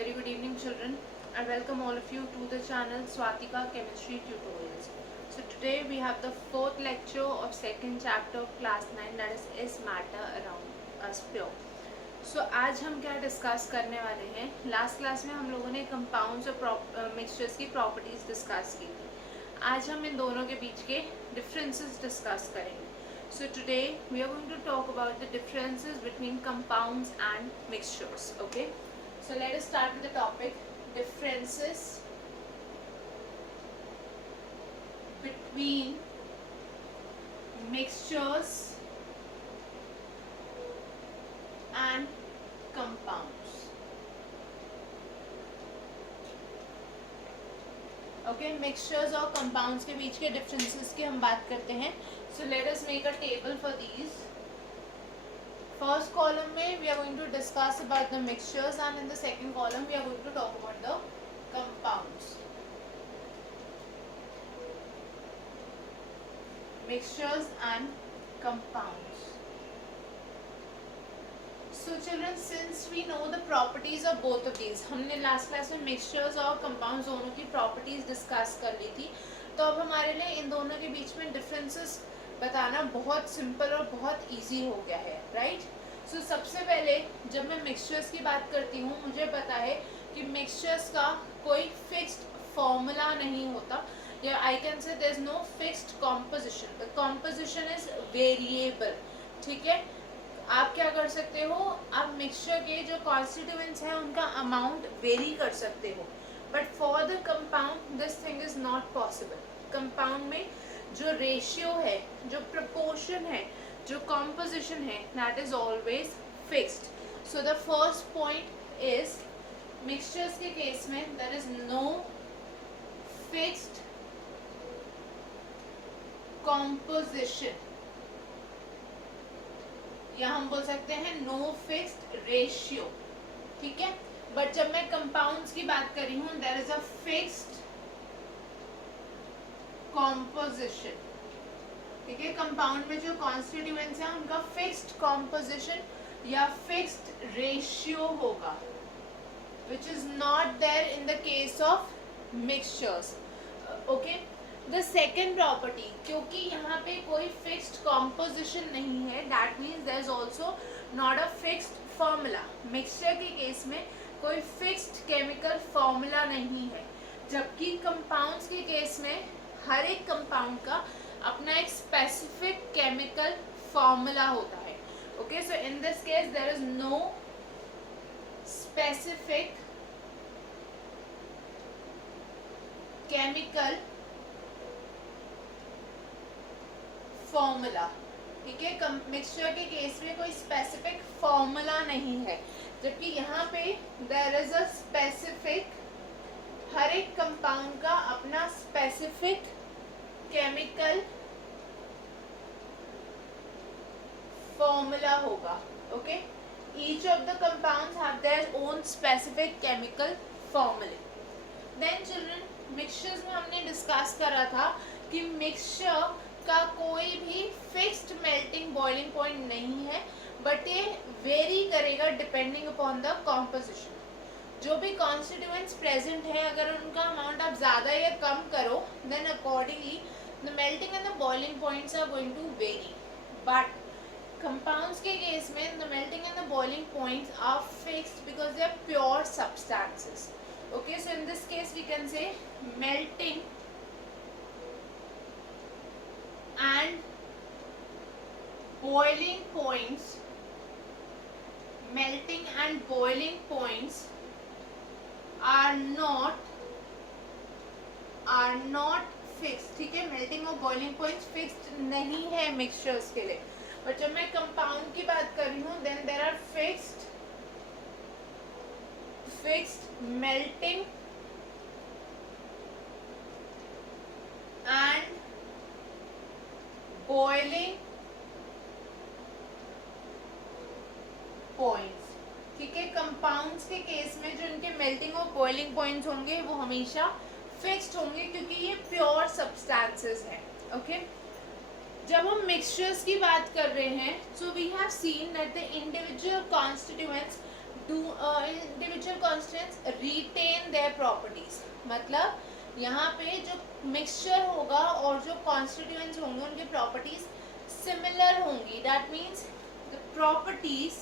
very good evening children. I welcome all of you to the channel Swatika Chemistry Tutorials. So today we have the fourth lecture of second chapter of class 9, that is matter around us pure. So आज हम क्या discuss करने वाले हैं. Last class में हम लोगों ने कंपाउंड्स और मिक्सचर्स की प्रॉपर्टीज डिस्कस की थी. आज हम इन दोनों के बीच के डिफरेंसेस डिस्कस करेंगे. So today we are going to talk about the differences between compounds and mixtures. Okay, so let us start with the topic differences between mixtures and compounds. Okay, mixtures और compounds के बीच के differences की हम बात करते हैं. So let us make a table for these. First column में we are going to discuss about the mixtures, and in the second column we are going to talk about the compounds. Mixtures and compounds. So children, since we know the properties of both of these, हमने last class में mixtures और compounds दोनों की properties discuss कर ली थी, तो अब हमारे लिए इन दोनों के बीच में differences बताना बहुत सिंपल और बहुत इजी हो गया है, राइट. सो सबसे पहले जब मैं मिक्सचर्स की बात करती हूँ, मुझे पता है कि मिक्सचर्स का कोई फिक्स्ड फॉर्मूला नहीं होता, या I can say there is no fixed composition. The composition is variable. ठीक है, आप क्या कर सकते हो, आप मिक्सचर के जो कॉन्स्टिट्यूएंट्स हैं उनका अमाउंट वेरी कर सकते हो, but for the compound this thing is not possible. Compound में जो रेशियो है, जो प्रपोर्शन है, जो कॉम्पोजिशन है, that is always fixed. So the first point is mixtures के केस में there is no fixed composition, या हम बोल सकते हैं नो फिक्स्ड रेशियो. ठीक है, बट जब मैं कंपाउंड्स की बात कर रही हूँ, there is a fixed composition. ठीक है, कंपाउंड में जो कॉन्स्टिट्यूएंट्स हैं उनका फिक्स्ड कॉम्पोजिशन या फिक्स्ड रेशियो होगा, which is not there in the case of mixtures. Okay, the second property, क्योंकि यहाँ पे कोई फिक्स्ड कॉम्पोजिशन नहीं है, that means there is also not a fixed formula. Mixture के केस में कोई फिक्स्ड केमिकल फॉर्मूला नहीं है, जबकि कंपाउंड्स के केस में हर एक कंपाउंड का अपना एक स्पेसिफिक केमिकल फॉर्मूला होता है. Okay, so in this case there is no specific chemical formula. ठीक है, मिक्सचर के केस में कोई स्पेसिफिक फॉर्मूला नहीं है, जबकि यहाँ पे देयर इज अ स्पेसिफिक, हर एक कंपाउंड का अपना स्पेसिफिक केमिकल फॉर्मूला होगा. Okay, each of the compounds have their own specific chemical फॉर्मूले. देन चिल्ड्रन, मिक्सचर्स में हमने डिस्कस करा था कि मिक्सचर का कोई भी फिक्स्ड मेल्टिंग बॉइलिंग पॉइंट नहीं है, बट ये वेरी करेगा डिपेंडिंग अपॉन द कॉम्पोजिशन. जो भी कॉन्स्टिट्यूएंट्स प्रेजेंट है, अगर उनका अमाउंट आप ज़्यादा या कम करो, then accordingly the melting and the boiling points are going to vary. But compounds के केस में the melting and the boiling points are fixed because they are pure substances. Okay, so in this case we can say melting and boiling points, melting and boiling points are not fixed. ठीक है, melting और boiling points fixed नहीं है mixtures के लिए, but जब मैं compound की बात कर रही हूँ, then there are fixed melting and boiling points. ठीक है, कंपाउंड्स के केस में जो इनके मेल्टिंग और बॉइलिंग पॉइंट्स होंगे वो हमेशा फिक्स्ड होंगे, क्योंकि ये प्योर सब्सटेंसेस हैं. ओके, जब हम मिक्सचर्स की बात कर रहे हैं, so we have seen that the individual constituents constituents retain their properties, मतलब यहाँ पे जो मिक्सचर होगा और जो कॉन्स्टिट्यूएंट्स होंगे उनकी प्रॉपर्टीज सिमिलर होंगी. That means the properties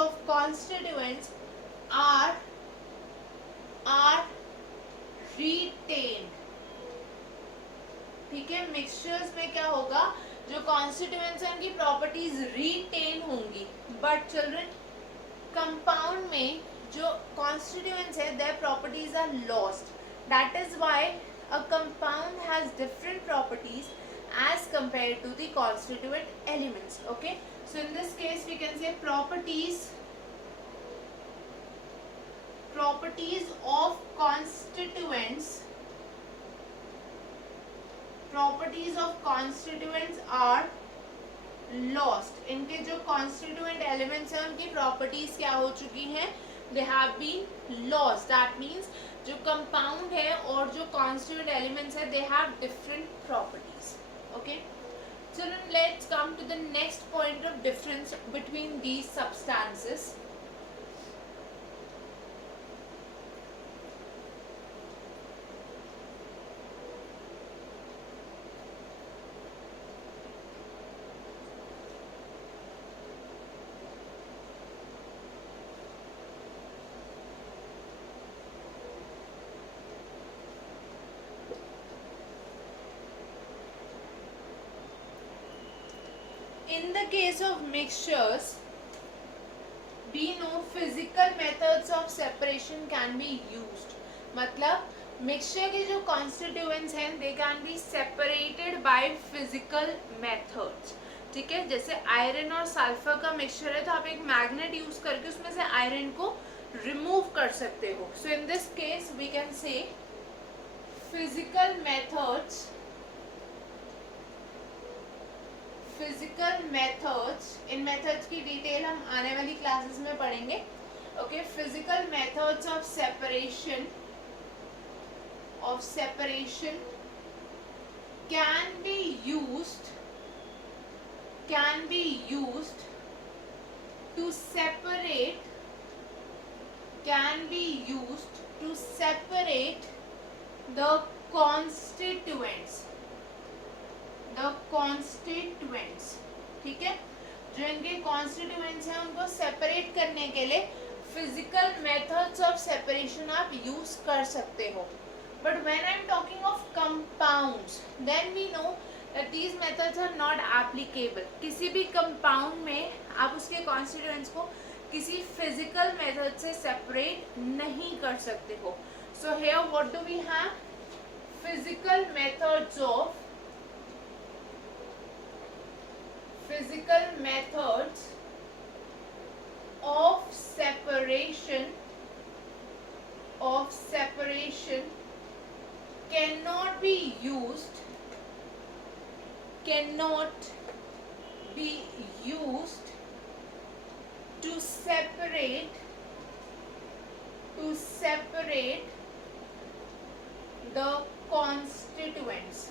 of constituents are retained. ठीक है, मिक्सचर्स में क्या होगा, जो कॉन्स्टिट्यूएंट्स हैं उनकी प्रॉपर्टीज रिटेन होंगी. बट चिल्ड्रन कंपाउंड में जो कॉन्स्टिट्यूएंट्स है their properties are lost. That is why a compound has different properties as compared to the constituent elements. Okay, so in this case we can say properties of constituents are lost. इनके जो constituent elements हैं उनकी properties क्या हो चुकी हैं, they have been lost. That means जो compound है और जो कॉन्स्टिट्यूएंट एलिमेंट्स है they have different properties. Okay, children let's come to the next point of difference between these substances. In the case of mixtures, we know physical methods of separation can be used. मतलब mixture के जो constituents हैं they can be separated by physical methods. ठीक है, जैसे iron और sulphur का mixture है तो आप एक मैग्नेट यूज करके उसमें से आयरन को रिमूव कर सकते हो. So in this case we can say physical methods, इन मेथड्स की डिटेल हम आने वाली क्लासेस में पढ़ेंगे. Okay, physical methods of separation can be used to separate the constituents. ठीक है, जो इनके कॉन्स्टिट्यूएंट्स हैं उनको सेपरेट करने के लिए फिजिकल मेथड्स ऑफ सेपरेशन आप यूज कर सकते हो. But when I am talking of compounds then we know that these methods are not applicable. किसी भी कंपाउंड में आप उसके कॉन्स्टिट्यूएंट्स को किसी फिजिकल मेथड से सेपरेट नहीं कर सकते हो. So here what do we have, physical methods of separation cannot be used to separate the constituents.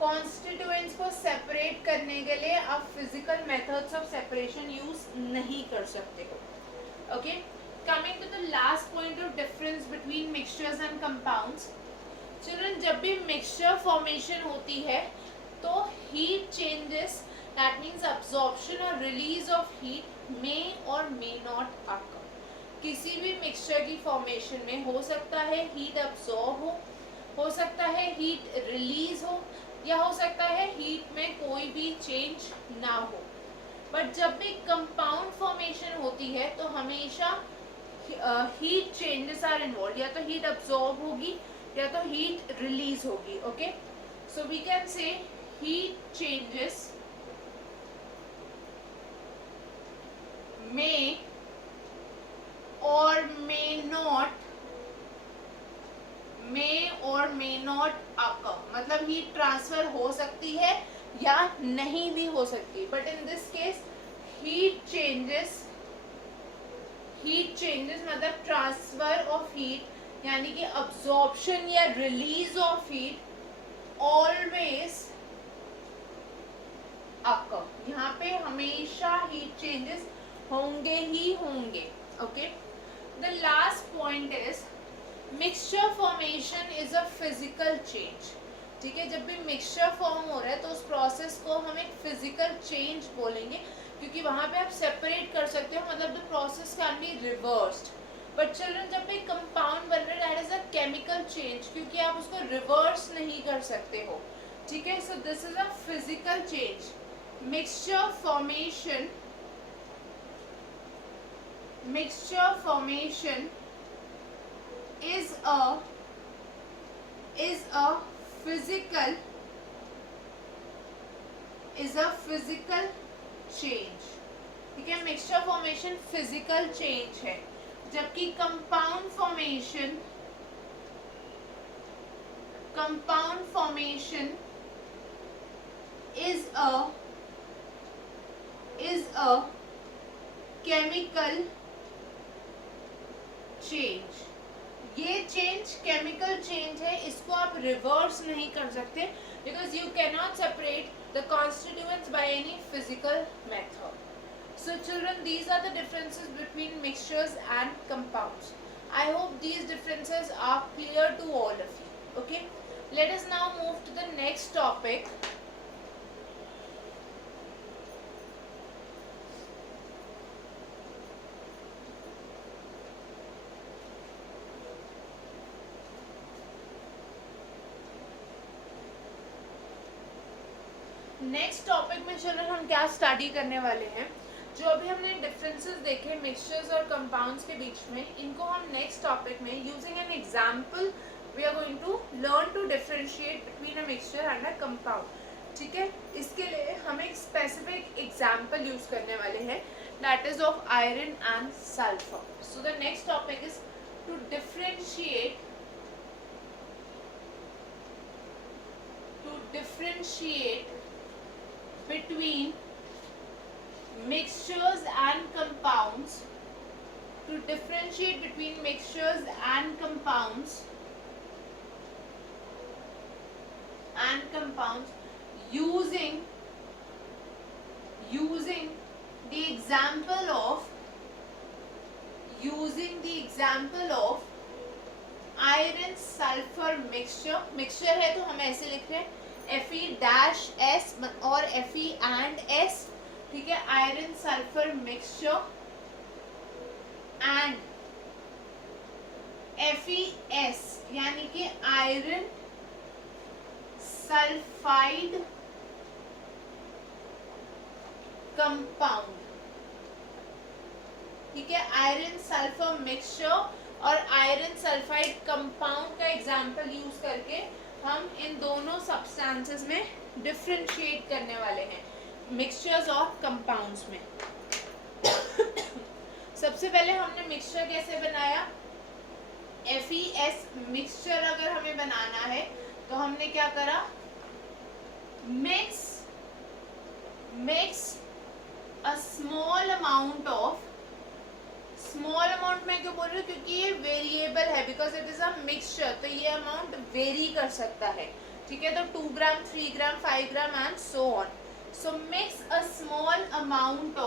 Constituents को सेपरेट करने के लिए आप physical methods of separation use नहीं कर सकते हो. Okay, coming to the last point of difference between mixtures and compounds. Children, जब भी मिक्सचर फॉर्मेशन होती है तो heat changes, that means absorption और रिलीज ऑफ हीट मे और मे नॉट अकर. किसी भी मिक्सचर की फॉर्मेशन में हो सकता है हीट अब्जॉर्ब हो सकता है हीट रिलीज हो, या हो सकता है हीट में कोई भी चेंज ना हो. बट जब भी कंपाउंड फॉर्मेशन होती है तो हमेशा हीट चेंजेस आर इन्वॉल्व. या तो हीट अब्सॉर्ब होगी या तो हीट रिलीज होगी. Okay, so we can say heat changes may और मे नॉट अकर. मतलब हीट ट्रांसफर हो सकती है या नहीं भी हो सकती. But in this case heat changes मतलब ट्रांसफर ऑफ हीट, यानी कि अब्जॉर्प्शन या release of heat always occur, यहाँ पे हमेशा हीट चेंजेस होंगे ही होंगे. Okay, the last point is mixture formation is a physical change. ठीक है, जब भी मिक्सचर फॉर्म हो रहा है तो उस प्रोसेस को हम एक फिजिकल चेंज बोलेंगे, क्योंकि वहाँ पे आप सेपरेट कर सकते हो, मतलब the process can be reversed. But children, जब भी कंपाउंड बन रहा है that is a chemical change, क्योंकि आप उसको रिवर्स नहीं कर सकते हो. ठीक है, so this is a physical change. Mixture formation is a physical change. ठीक है, मिक्सचर फॉर्मेशन फिजिकल चेंज है, जबकि compound formation is a chemical change. ये चेंज केमिकल चेंज है, इसको आप रिवर्स नहीं कर सकते, because you can not separate the constituents by any physical method. So children, these are the differences between mixtures and compounds. I hope these differences are clear to all of you. Okay, let us now move to the next topic. Next topic में children हम क्या study करने वाले हैं, जो अभी हमने differences देखे मिक्सचर्स और कंपाउंड्स के बीच में, इनको हम नेक्स्ट टॉपिक में using an example we are going to learn to differentiate between a mixture and a compound. ठीक है, इसके लिए हम एक स्पेसिफिक एग्जांपल यूज करने वाले हैं, that is of iron and sulphur. So the next topic is to differentiate between mixtures and compounds, to differentiate between mixtures and compounds using the example of iron sulphur mixture है, तो हम ऐसे लिख रहे हैं Fe-S और Fe&S. ठीक है, iron sulphur mixture and Fe-S यानी कि आयरन सल्फाइड कंपाउंड. ठीक है, आयरन सल्फर मिक्सचर और आयरन सल्फाइड कंपाउंड का एग्जांपल यूज करके हम इन दोनों सब्सटेंसेस में डिफरेंशिएट करने वाले हैं, मिक्सचर्स और कंपाउंड्स में. सबसे पहले हमने मिक्सचर कैसे बनाया, Fe-S मिक्सचर अगर हमें बनाना है तो हमने क्या करा, मिक्स अ स्मॉल अमाउंट में क्यों बोल रही हूँ, क्योंकि ये वेरिएबल है, because it is a mixture, तो ये अमाउंट वेरी कर सकता है. ठीक है, तो 2 gram 3 gram 5 gram and so on. So mix a small amount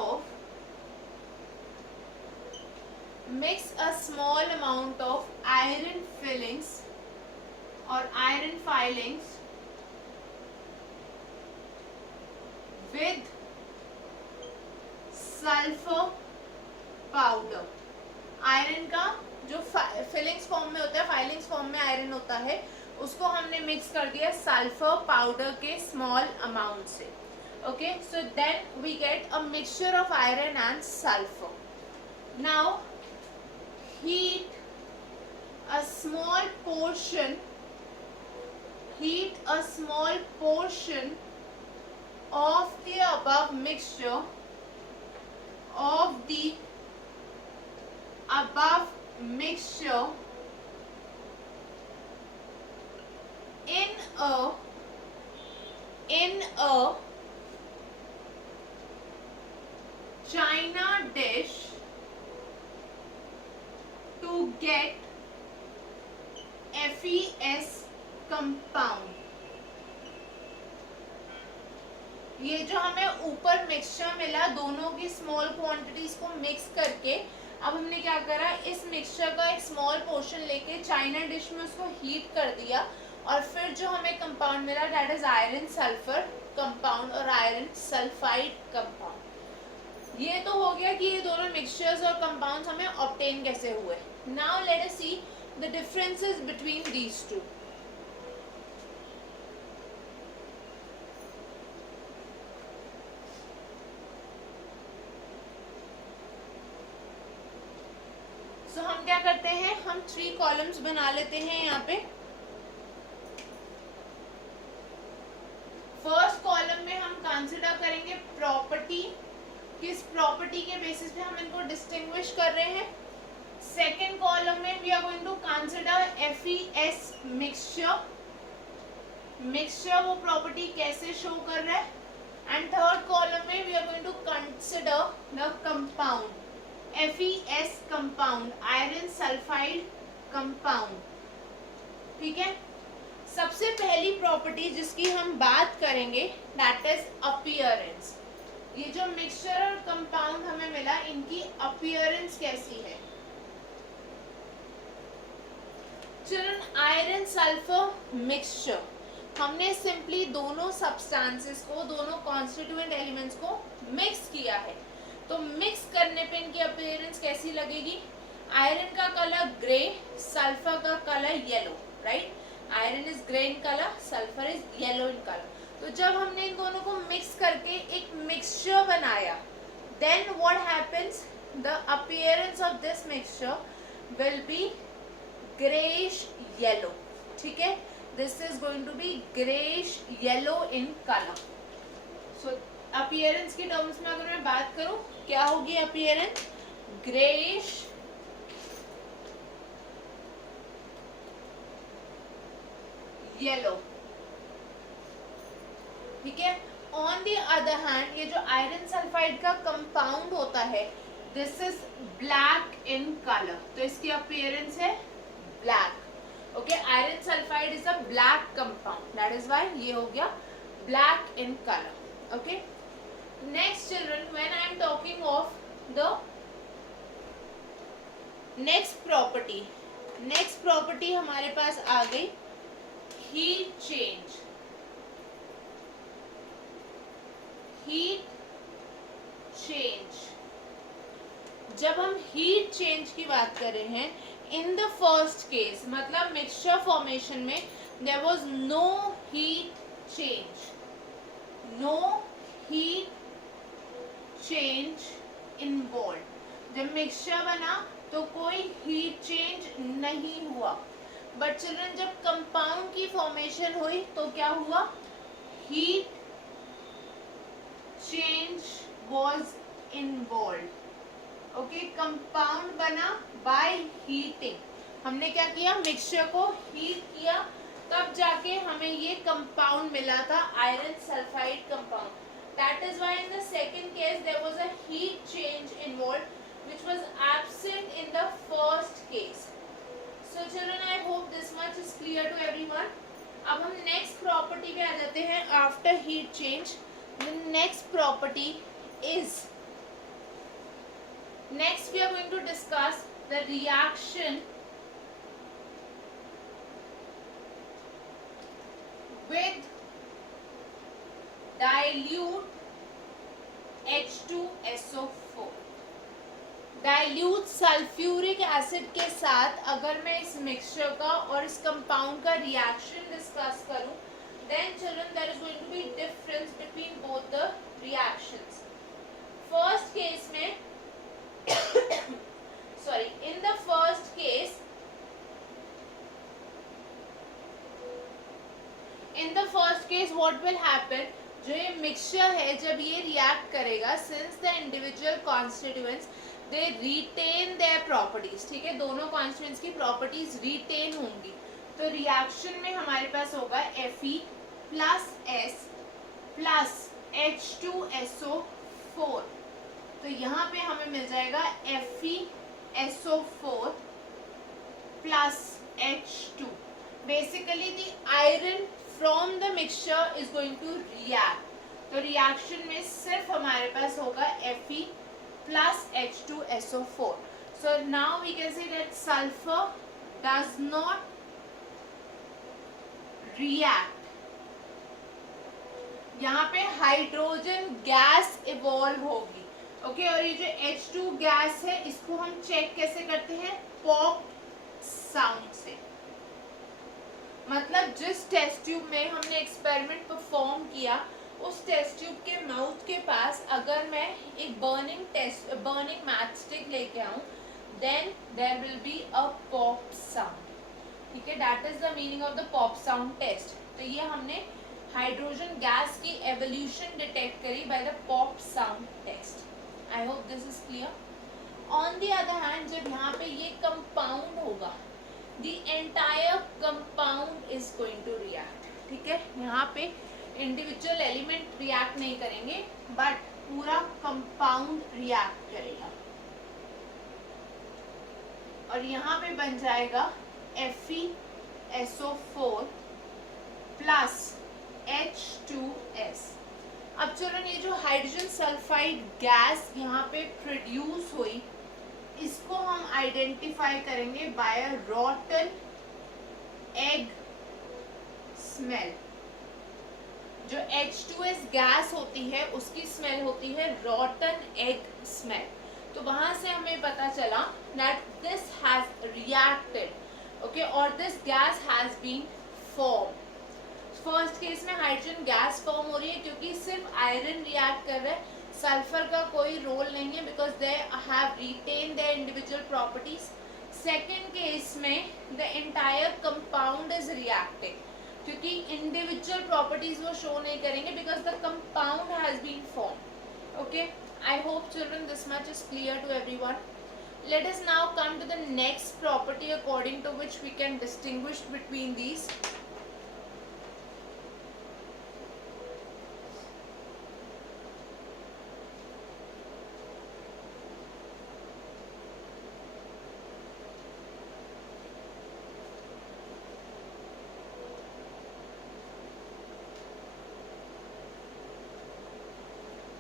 of iron filings और iron filings with sulphur powder. Iron का जो फिलिंग्स फॉर्म में होता है, फाइलिंग्स फॉर्म में आयरन होता है, उसको हमने मिक्स कर दिया सल्फर पाउडर के स्मॉल अमाउंट से. Okay, so then we get a mixture of iron and sulphur. Now heat a small portion of the above mixture in a china dish to get Fe-S compound. ये जो हमें ऊपर mixture मिला दोनों की small quantities को mix करके, अब हमने क्या करा, इस मिक्सचर का एक स्मॉल पोर्शन लेके चाइना डिश में उसको हीट कर दिया, और फिर जो हमें कंपाउंड मिला that is iron sulphur compound और आयरन सल्फाइड कंपाउंड। ये तो हो गया कि ये दोनों मिक्सचर्स और कंपाउंड्स हमें ऑब्टेन कैसे हुए। Now let us see the differences between these two. तो हम क्या करते हैं, हम 3 कॉलम्स बना लेते हैं यहाँ पे। फर्स्ट कॉलम में हम कंसीडर करेंगे प्रॉपर्टी, किस प्रॉपर्टी के बेसिस पे हम इनको डिस्टिंग्विश कर रहे हैं। सेकेंड कॉलम में we are going to consider FeS mixture, mixture वो प्रॉपर्टी कैसे शो कर रहा है। एंड थर्ड कॉलम में we are going to consider the compound FeS compound, iron sulphide compound. ठीक है, सबसे पहली प्रॉपर्टी जिसकी हम बात करेंगे दैट इज अपीयरेंस। ये जो मिक्सचर और कंपाउंड हमें मिला इनकी अपीयरेंस कैसी है। चिल्ड्रन, आयरन सल्फर मिक्सचर, हमने सिंपली दोनों सब्सटेंसेस को, दोनों कॉन्स्टिट्यूएंट एलिमेंट्स को मिक्स किया है। तो मिक्स करने पे इनकी अपीयरेंस कैसी लगेगी। आयरन का कलर ग्रे, सल्फर का colour yellow, right. Iron is grey in colour, sulphur is yellow in colour. तो जब हमने इन दोनों को मिक्स करके एक मिक्सचर बनाया, then what happens, the appearance of this mixture will be greyish yellow. ठीक है, this is going to be greyish yellow in colour. सो अपीयरेंस की टर्म्स में अगर मैं बात करूं, क्या होगी अपीयरेंस, ग्रेइश येलो। ठीक है, ऑन द अदर हैंड ये जो आयरन सल्फाइड का कंपाउंड होता है this is black in colour, तो इसकी अपीयरेंस है black. Okay, iron sulphide is a black compound, that is why ये हो गया black in colour. Okay, next children, when I am talking of the next property हमारे पास आ गई heat change। जब हम heat change की बात कर रहे हैं, in the first case मतलब mixture formation में there was no heat change, no heat change involve. जब मिक्सचर बना तो कोई हीट चेंज नहीं हुआ। बट चिल्ड्रन, जब कंपाउंड की फॉर्मेशन हुई तो क्या हुआ, heat change was involve. Okay, compound बना बाय हीटिंग। हमने क्या किया, मिक्सचर को हीट किया, तब जाके हमें ये कंपाउंड मिला था, iron sulphide compound. That is why in the second case there was a heat change involved, which was absent in the first case. So children, I hope this much is clear to everyone. अब हम next property पे आ जाते हैं after heat change. The next property is, next we are going to discuss the reaction with dilute H2SO4। Dilute sulphuric acid के साथ अगर मैं इस मिक्सचर का और इस कंपाउंड का रिएक्शन डिस्कस करूं, then children there is going to be difference between both the reactions. First case में sorry, in the first case, what will happen, जो ये मिक्सचर है जब ये रिएक्ट करेगा, since the individual constituents they retain their properties. ठीक है, दोनों कॉन्स्टिट्यूएंट्स की प्रॉपर्टीज रिटेन होंगी। तो रिएक्शन में हमारे पास होगा Fe plus S plus H2SO4। तो यहाँ पे हमें मिल जाएगा FeSO4 plus H2। Basically the iron from the mixture is going to react तो रिएक्शन में सिर्फ हमारे पास होगा Fe plus H2SO4. So now we can say that sulfur does not react. यहाँ पे हाइड्रोजन गैस इवॉल्व होगी, ओके। और ये जो H2 गैस है इसको हम चेक कैसे करते हैं? पॉप साउंड से। मतलब जिस टेस्ट ट्यूब में हमने एक्सपेरिमेंट परफॉर्म किया उस टेस्ट ट्यूब के माउथ के पास अगर मैं एक बर्निंग मैचस्टिक लेके आऊं, then there will be a pop sound, ठीक है। That is the meaning of the pop sound test. तो ये हमने हाइड्रोजन गैस की एवोल्यूशन डिटेक्ट करी by the pop sound test. I hope this is clear. On the other hand जब यहाँ पे ये कंपाउंड होगा, the entire compound is going to react, ठीक है। यहाँ पे इंडिविजुअल एलिमेंट रिएक्ट नहीं करेंगे बट पूरा कंपाउंड रिएक्ट करेगा और यहाँ पे बन जाएगा FeSO4 प्लस H2S। अब चलो ये जो हाइड्रोजन सल्फाइड गैस यहाँ पे प्रोड्यूस हुई इसको हम आइडेंटिफाई करेंगे बाय अ रॉटन एग स्मेल। जो H2S गैस होती है उसकी स्मेल होती है रॉटन एग स्मेल। तो वहां से हमें पता चला that this has reacted, okay, और this gas has been form. First case में हाइड्रोजन गैस फॉर्म हो रही है क्योंकि सिर्फ आयरन रिएक्ट कर रहा है, सल्फर का कोई रोल नहीं है because they have retain their individual properties. Second case में the entire compound is reacting क्योंकि इंडिविजुअल प्रॉपर्टीज वो शो नहीं करेंगे because the compound has been form, okay. I hope children this much is clear to everyone. Let us now come to the next property according to which we can distinguish between these.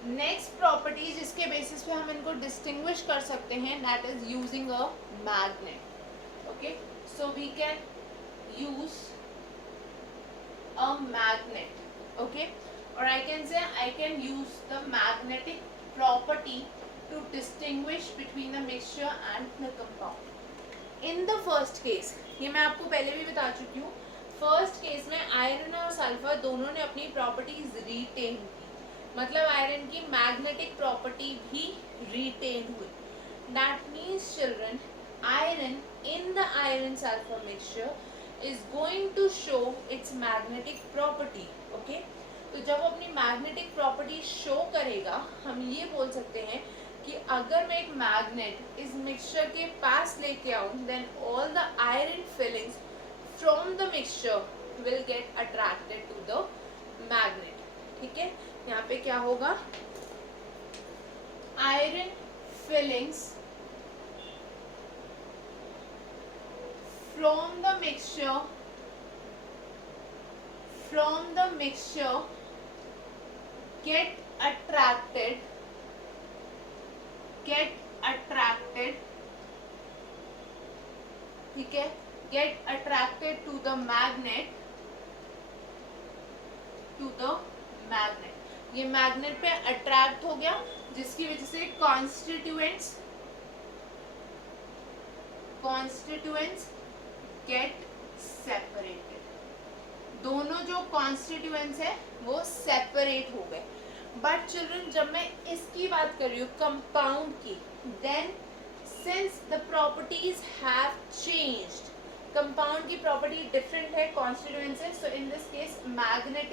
Next property जिसके basis पे हम इनको distinguish कर सकते हैं that is using a magnet, okay. So we can use a magnet, okay, और I can use the magnetic property to distinguish between the mixture and the compound. In the first case, ये मैं आपको पहले भी बता चुकी हूँ, first case में आयरन और सल्फर दोनों ने अपनी प्रॉपर्टीज रिटेन की, मतलब आयरन की मैग्नेटिक प्रॉपर्टी भी रिटेन हुई। That means children iron in the iron sulphur mixture is going to show its magnetic property, okay. तो जब अपनी मैग्नेटिक प्रॉपर्टी शो करेगा हम ये बोल सकते हैं कि अगर मैं एक मैग्नेट इस मिक्सचर के पास लेके आऊँ then all the iron filings from the mixture will get attracted to the magnet, ठीक है। यहाँ पे क्या होगा? Iron filings from the mixture get attracted ठीक है, get attracted to the magnet, ये मैग्नेट पे अट्रैक्ट हो गया जिसकी वजह से कॉन्स्टिट्यूएंट्स गेट सेपरेटेड। दोनों जो कॉन्स्टिट्यूएंट्स है वो सेपरेट हो गए। बट चिल्ड्रन जब मैं इसकी बात कर रही हूँ कंपाउंड की, then since the properties have changed, compound की प्रॉपर्टी डिफरेंट है कॉन्स्टिट्यूएंट से, so in this case magnetic